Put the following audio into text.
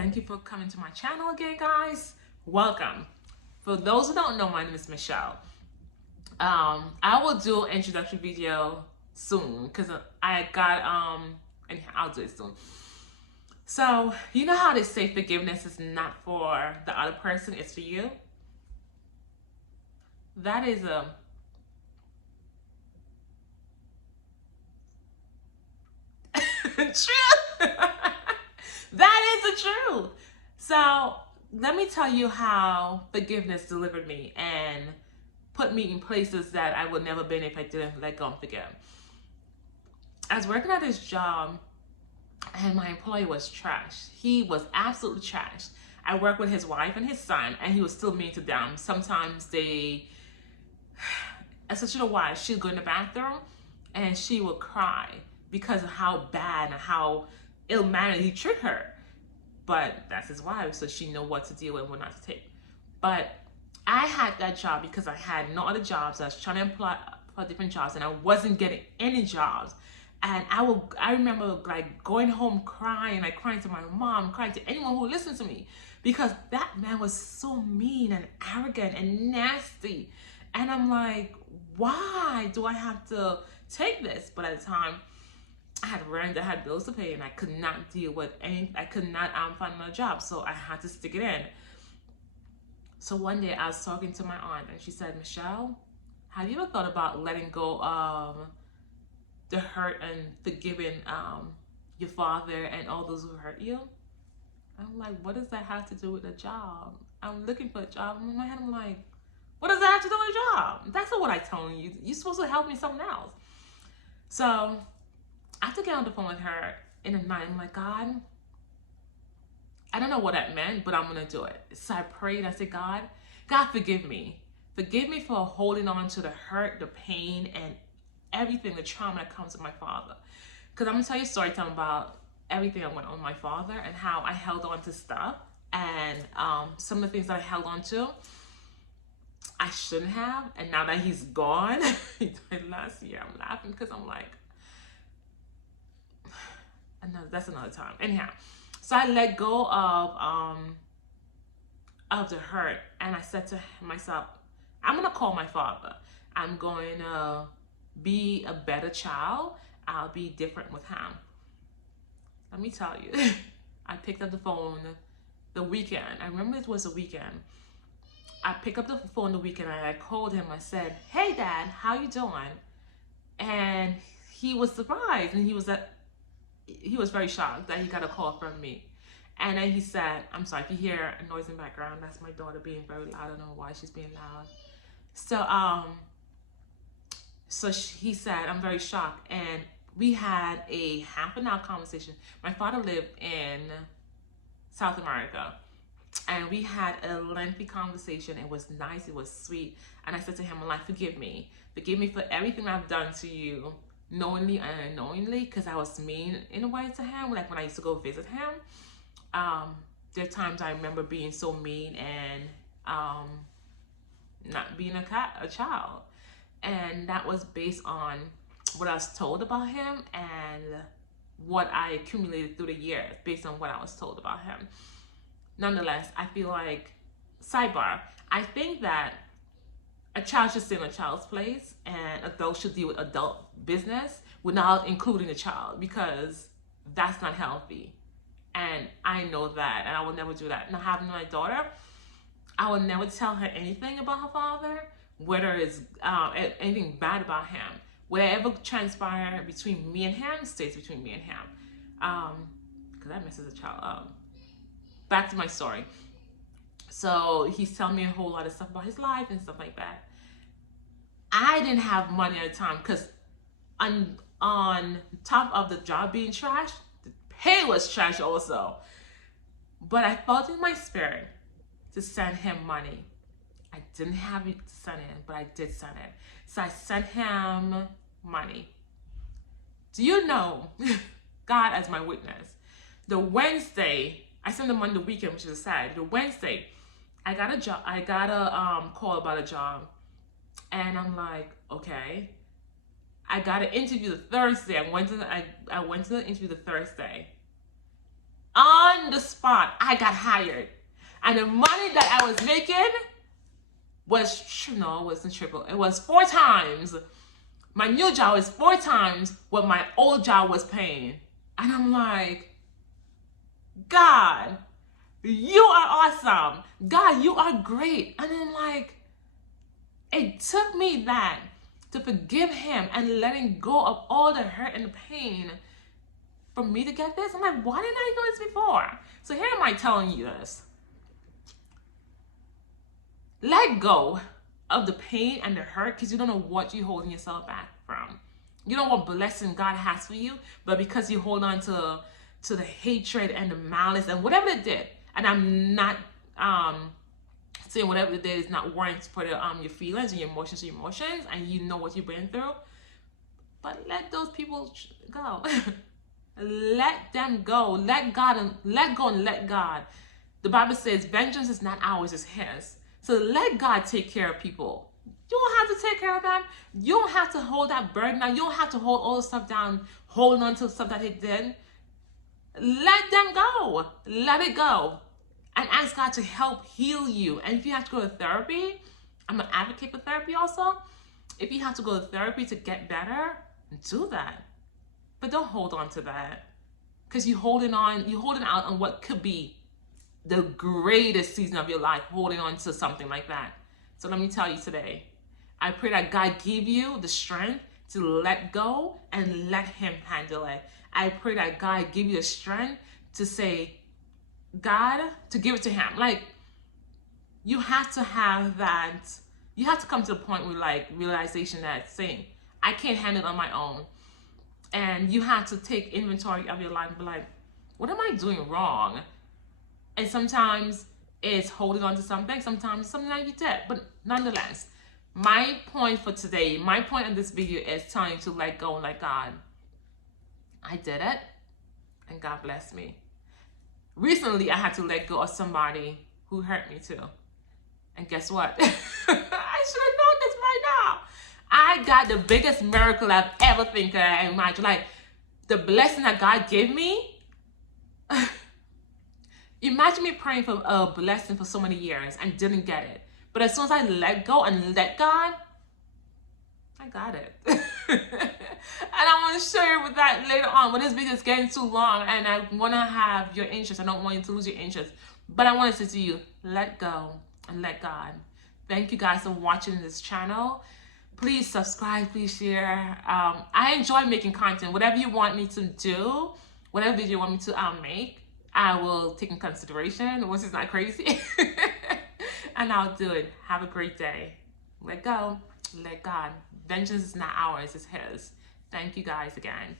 Thank you for coming to my channel again, guys. Welcome. For those who don't know, my name is Michelle. I will do an introduction video soon because I got and I'll do it soon. So you know how they say forgiveness is not for the other person, it's for you. That is a truth. That is the truth. So let me tell you how forgiveness delivered me and put me in places that I would never been if I didn't let go and forgive. I was working at this job and my employee was trash. He was absolutely trash. I worked with his wife and his son and he was still mean to them. Sometimes they, especially the wife, she'd go in the bathroom and she would cry because of how bad and how ill-mannered he treated her. But that's his wife, so she know what to deal with and what not to take. But I had that job because I had no other jobs. I was trying to apply for different jobs and I wasn't getting any jobs. And I remember like going home crying, like crying to my mom, crying to anyone who listened to me, because that man was so mean and arrogant and nasty. And I'm like, why do I have to take this? But at the time, I had rent, I had bills to pay, and I could not deal with any, I could not find another job, so I had to stick it in. So one day I was talking to my aunt and she said, Michelle, have you ever thought about letting go of the hurt and forgiving your father and all those who hurt you? I'm like, what does that have to do with a job? I'm looking for a job. In my head, I'm like, what does that have to do with a job? That's not what I'm telling you. You're supposed to help me something else. So I had to get on the phone with her in the night. I'm like, God, I don't know what that meant, but I'm going to do it. So I prayed. I said, God, forgive me. Forgive me for holding on to the hurt, the pain, and everything, the trauma that comes with my father. Because I'm going to tell you a story telling about everything that went on with my father and how I held on to stuff. And some of the things that I held on to, I shouldn't have. And now that he's gone, he died last year, I'm laughing because I'm like, that's another time. Anyhow, so I let go of the hurt, and I said to myself, I'm gonna call my father. I'm going to be a better child. I'll be different with him. Let me tell you, I picked up the phone the weekend. I remember it was a weekend. I picked up the phone the weekend and I called him. I said, hey Dad, how you doing? And he was surprised, and he was very shocked that he got a call from me. And then he said, I'm sorry if you hear a noise in the background, that's my daughter being very loud. I don't know why she's being loud. So he said, I'm very shocked. And we had a half an hour conversation. My father lived in South America. And we had a lengthy conversation. It was nice, it was sweet. And I said to him, I'm like, forgive me. Forgive me for everything I've done to you, knowingly and unknowingly, because I was mean in a way to him. Like when I used to go visit him, there are times I remember being so mean and not being a child. And that was based on what I was told about him and what I accumulated through the years based on what I was told about him. Nonetheless, I feel like, sidebar, I think that a child should stay in a child's place and adults should deal with adult business without including the child, because that's not healthy. And I know that, and I will never do that. Now, having my daughter, I will never tell her anything about her father, whether it's anything bad about him. Whatever transpires between me and him stays between me and him. Because that messes a child up. Back to my story. So he's telling me a whole lot of stuff about his life and stuff like that. I didn't have money at the time because on top of the job being trash, the pay was trash also. But I felt in my spirit to send him money. I didn't have it to send in, but I did send it. So I sent him money. Do you know, God as my witness, the Wednesday, I sent the money the weekend, which is sad. The Wednesday, I got a job. I got a call about a job, and I'm like, okay. I got an interview the Thursday. I went to the interview the Thursday. On the spot, I got hired. And the money that I was making was, no, it wasn't triple. It was 4 times. My new job was 4 times what my old job was paying. And I'm like, God, you are awesome. God, you are great. And I'm like, it took me that to forgive him and letting go of all the hurt and the pain for me to get this. I'm like, why didn't I do this before? So here am I telling you this. Let go of the pain and the hurt, because you don't know what you're holding yourself back from. You don't know what blessing God has for you, but because you hold on to the hatred and the malice and whatever it did, and I'm not saying whatever it did is not warranted for your feelings and your emotions, and you know what you've been through, but let those people go. Let them go. Let go and let God. The Bible says vengeance is not ours, it's his. So let God take care of people. You don't have to take care of them. You don't have to hold that burden down. You don't have to hold all the stuff down, holding on to stuff that he did. Let them go. Let it go. And ask God to help heal you. And if you have to go to therapy, I'm an advocate for therapy also. If you have to go to therapy to get better, do that. But don't hold on to that. Because you're holding out on what could be the greatest season of your life, holding on to something like that. So let me tell you today, I pray that God give you the strength to let go and let him handle it. I pray that God give you the strength to say, God, to give it to him. Like, you have to have that, you have to come to the point with like realization that saying, I can't handle it on my own. And you have to take inventory of your life and be like, what am I doing wrong? And sometimes it's holding on to something, sometimes it's something that you did. But nonetheless, my point for today, my point in this video is telling you to let go and let God. I did it, and God blessed me. Recently, I had to let go of somebody who hurt me too. And guess what? I should have known this by now. I got the biggest miracle I've ever think I imagined. Like, the blessing that God gave me. Imagine me praying for a blessing for so many years and didn't get it. But as soon as I let go and let God, I got it. And I want to share you with that later on. But this video is getting too long and I want to have your interest. I don't want you to lose your interest. But I want to say to you, let go and let God. Thank you guys for watching this channel. Please subscribe, please share. I enjoy making content. Whatever you want me to do, whatever video you want me to make, I will take in consideration once it's not crazy. And I'll do it. Have a great day. Let go. Let God. Vengeance is not ours, it's his. Thank you guys again.